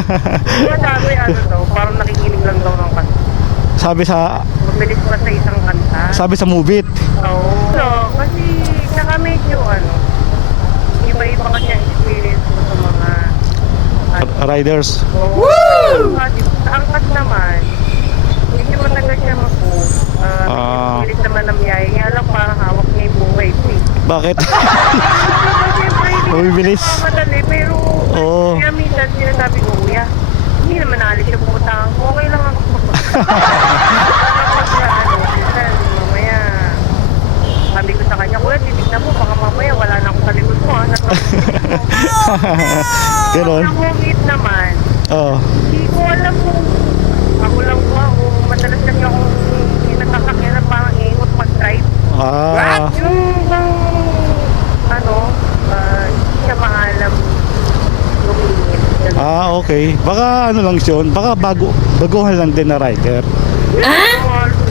Sabi ano daw, parang nakikinig lang daw ng kanta. Sabi sa Mabilis pa sa isang kanta. sabi sa Move It. Oo. So, kasi saka medyo ano, iba-iba kasi ang experience ko sa mga Riders. Woo! Sa angkas naman, medyo matagal siya mag-move. Pilit naman ng biyaya. Kaya lang parang hawak niya yung buhay ko eh. Bakit? Siyempre, hindi Bilis. madali. Pero, Oo. kaya minsan sinasabi ko, kuya, hindi naman naalis yung pupuntahan ko. Okay lang ako. Minsan, mamaya, sabi ko sa kanya, kuya, titignan mo, baka mamaya wala na akong sa likod mo. Ganon. Ang humit naman, Oo. hindi ko alam kung ako lang po ako. Madalas kasi akong inasasakyan na parang ingot mag-drive. Ah. Yung bang, ano, hindi siya maalam lumingit. Ah, okay. Baka ano lang yun. Baka baguhan lang din na rider.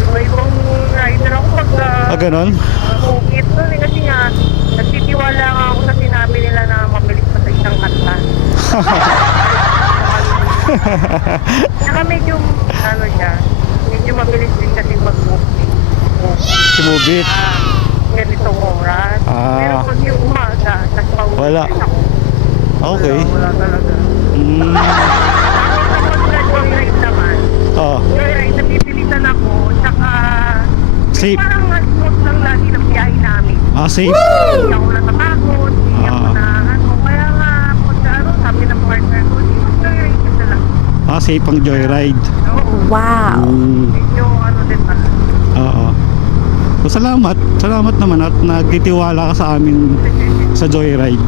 May ibang rider ako pag Ganon? humit nun eh. Kasi nga, nagtitiwala nga ako sa sinabi nila na mabilis pa sa isang kanta. Saka medyo, ano siya, medyo mabilis din kasi mag-move. Si Move It. Ganitong oras. Ah. Pero pag yung umaga, nagpa-uwi Wala. ako. Okay. Wala talaga. Mm. Kapag nag-joyride naman, Oh. joyride, napipilitan ako, tsaka Safe. parang smooth lang lagi ng biyahe namin. Ah, safe. Hindi ako natatakot, hindi ako Ah. na ano. Kaya nga, pag ano, sabi ng partner ko, hindi mag-joyride ka na lang. Ah, safe ang joyride. Oo. Wow. Medyo ano din pala. Oo. So, salamat. Salamat naman at nagtitiwala ka sa amin sa joyride.